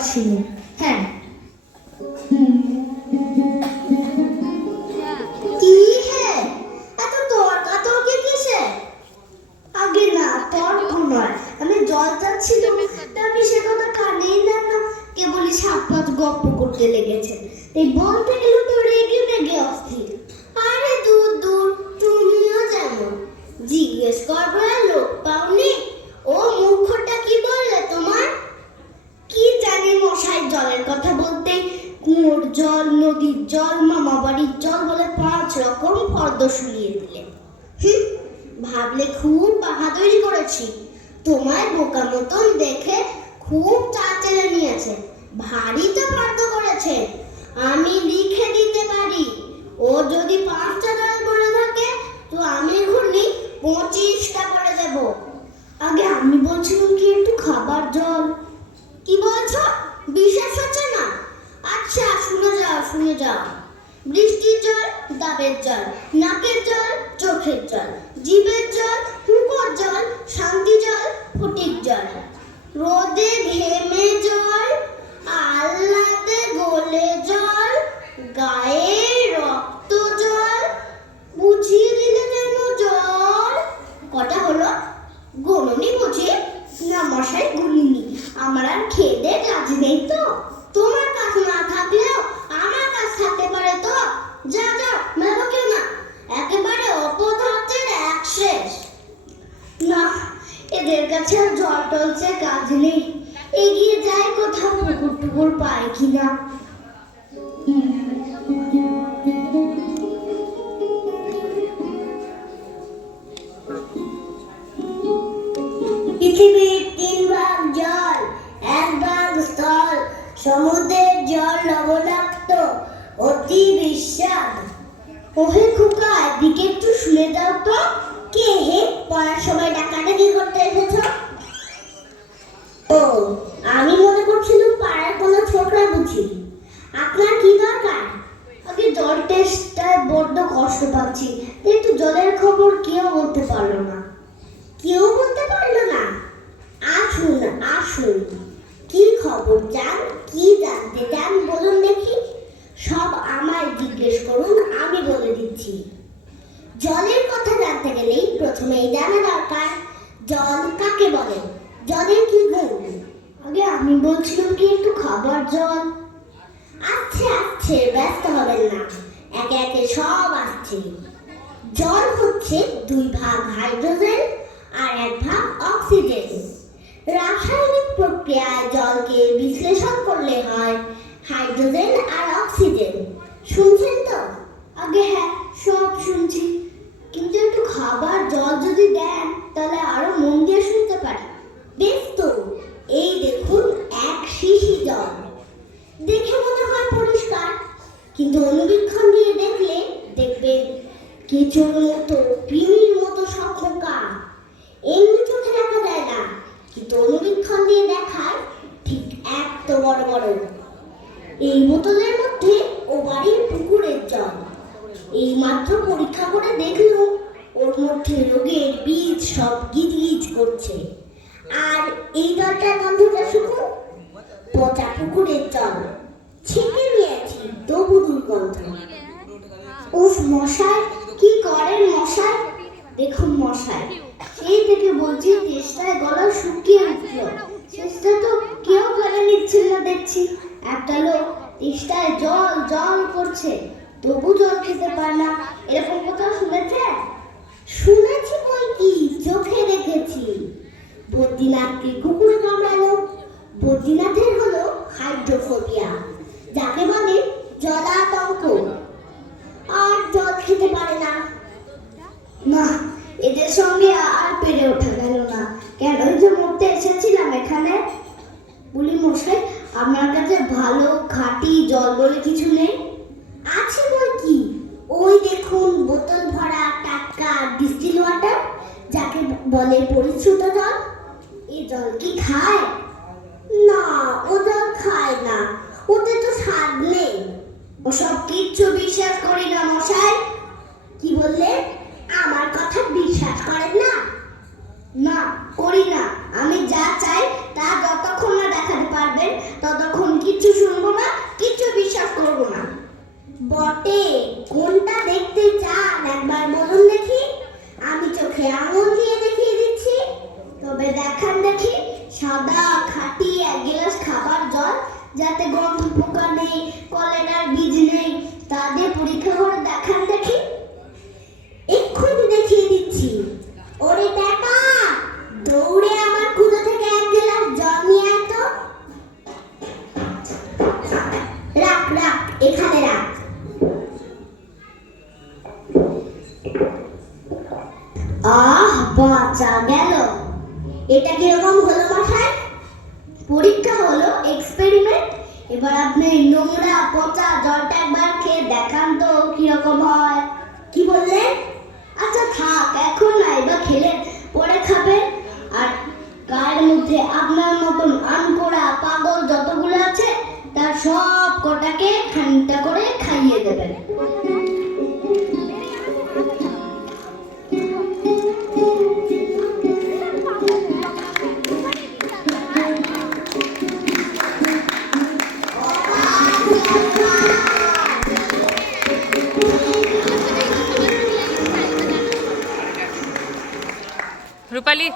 আসেনি। হ্যাঁ, কি হে এত তর্কাতর্কি কিসে? আগে না তর্ক নয়, আমি জল চাচ্ছিলাম, তা আপনি সে কথা কানেই নেন না, কেবলই সাত পাঁচ গপ্প করতে লেগেছেন। এই বলতে গেলে তো রেগে মেগে অস্থির। আরে দূর দূর, তুমিও জানো, জিজ্ঞেস করবার লোক পাওনি। ও মুখটা কি বললে তোমার? কি জানি মশাই, জলের কথা বলতে কুয়োর জল, নদীর জল, মামা বাড়ির জল বলে 5 রকম ফর্দ শুনিয়ে দিলে। ভাবলে খুব বাহাদুরি করেছি, তোমায় বোকা মতন দেখে খুব চাচেলে নিয়েছে, ভারী তো ফর্দ করেছে। আমি লিখে দিতে পারি, ও যদি 5টা জল বলে থাকে তো আমি এখনই 25টা করে দেব। আগে আমি বলছিলাম কি একটু খাবার জল। কি বলছো? বিশ্বাস হচ্ছে না? আচ্ছা শুনে যাও। বৃষ্টির জল ডাবের জল, নাকের জল চোখের জল, জিভের জল হুঁকোর জল, শান্তি জল ফটিক জল, রোদে ঘেমে জল, আহ্লাদে গলে জল, গায়ে রক্ত জল, বুঝিয়ে দিলে যেন জল। কটা হলো? গোননি বুঝি? না মশাই, গুনিনি। আমার আর খেতে কাজ নেই তো। তোমার কাজ না থাকলেও আমার কাজ থাকতে পারে তো। যা মেলো কেউ না, একেবারে অপদার্থের এক শেষ। না, এদের কাছে আর জল টলছে কাজ নেই, এগিয়ে যায় কোথাও পুকুর টুকুর পায় কিনা। পৃথিবীর 3 ভাগ জল, 1 ভাগ স্থল, সমুদ্রের জল লবণাক্ত, অতি বিস্বাদ। ওহে খোকা, এদিকে একটু শুনে দাও তো। কে হে পড়ার সময় ডাকাডাকি করতে এসেছ? ও, আমি মনে করছিলাম পাড়ার কোনো ছোকরা বুঝি। আপনার কি দরকার? আগে জল টেস্টটায় বড্ড কষ্ট পাচ্ছি, একটু জলের খবর কেউ বলতে পারলো না। কেউ বলতে পারলো না? আসুন, কি খবর চান, কি জানতে চান বলুন দেখি। সব আমায় জিজ্ঞেস করুন, আমি বলে দিচ্ছি। জলের কথা জানতে গেলেই প্রথমেই জানা দরকার জল কাকে বলে, জলের কি গুণ। আগে আমি বলছিলাম কি একটু খাবার জল। আচ্ছা, ব্যস্ত হবেন না, একে একে সব আসছে। জল হচ্ছে 2 ভাগ হাইড্রোজেন আর 1 ভাগ অক্সিজেন। রাসায়নিক প্রক্রিয়ায় জলকে বিশ্লেষণ করলে হয় হাইড্রোজেন আর অক্সিজেন। শুনছেন তো? আগে হ্যাঁ, সব শুনছি, কিন্তু একটু খাবার জল যদি দেন তাহলে আরো মন দিয়ে শুনতে পারি। বেশ তো, এই দেখুন 1 শিশি জল। দেখে মনে হয় পরিষ্কার, কিন্তু অনুবীক্ষণ দিয়ে দেখলে দেখবেন কিছুর মতো, কৃমির মতো সক্ষকা। এমনি চোখে দেখা যায় না, কিন্তু অনুবীক্ষণ দিয়ে দেখায় ঠিক এত বড় বড়। এই বোতলের মধ্যে ও বাড়ির পুকুরের জল। এই মাত্র পরীক্ষা করে দেখলো ওর মধ্যে রোগের বীজ সব গিজ করছে। আর এই জলটার গন্ধটা শুকুন, পচা পুকুরের জল। ছেঁকে নিয়েছি, তবু দুর্গন্ধ। উফ মশাই, কি করেন মশাই? দেখুন মশাই, সেই থেকে বলছি চেষ্টায় গলা শুকিয়ে উঠল, চেষ্টা তো কেউ গলা নিচ্ছিল না দেখছি। একটা লোক চেষ্টায় জল করছে, তবু জল খেতে পারে না, এরকম কোথাও শুনেছেন? শুনেছি বই কি, চোখে দেখেছি। বদ্রীনাথকে কুকুরে কামড়ালো। বদ্রীনাথের হলো হাইড্রোফোবিয়া, যাকে বলে জলাতঙ্ক, আর জল খেতে পারে না। না, এদের সঙ্গে আর পেরে ওঠা গেল না। কেনই যে মরতে এসেছিলাম এখানে। বলি মশাই, আপনার কাছে ভালো খাঁটি জল বলে কিছু নেই? আছে বই কি, ওই দেখুন বোতল ভরা টাটকা ডিস্টিল ওয়াটার, যাকে বলে পরিশ্রুত জল। এই জল কি খায়? না, ও জল খায় না, ওতে তো স্বাদ নেই। ওসব কিচ্ছু বিশ্বাস করি না মশাই। কি বললে? আমার কথা বিশ্বাস করেন না? না, করি না। আমি যা চাই তা যতক্ষণ না দেখাতে পারবেন ততক্ষণ কিচ্ছু শুনবো না, কিচ্ছু বিশ্বাস করবো না। বটে, কোনটা দেখতে চান একবার বলুন দেখি? আমি চোখে আঙুল দিয়ে দেখিয়ে দিচ্ছি। তবে দেখান দেখি সাদা খাঁটি 1 গ্লাস খাবার জল, যাতে গন্ধ পোকা নেই, কলেরার বীজ নেই, তা দিয়ে পরীক্ষা করে দেখান দেখি। এক্ষুনি দেখিয়ে দিচ্ছি। ওরে বেটা, দৌড়ে আমার কুদো থেকে 1 গ্লাস জল নিয়ে আয় তো। রাখ রাখ, এখানে রাখ। আহ, বাঁচা গেল। এটা কিরকম হলো মশাই? পরীক্ষা হলো, এক্সপেরিমেন্ট। এবার আপনি নোংরা পচা জলটা একবার খেয়ে দেখান তো কিরকম হয়। কি বললেন? আচ্ছা থাক, এখন না, এবার খেলে পরে খাবেন। আর গায়ের মধ্যে আপনার মতন আনকোড়া পাগল যতগুলো আছে, তার সব কটাকে খানিকটা করে খাইয়ে দেবেন। রূপালী।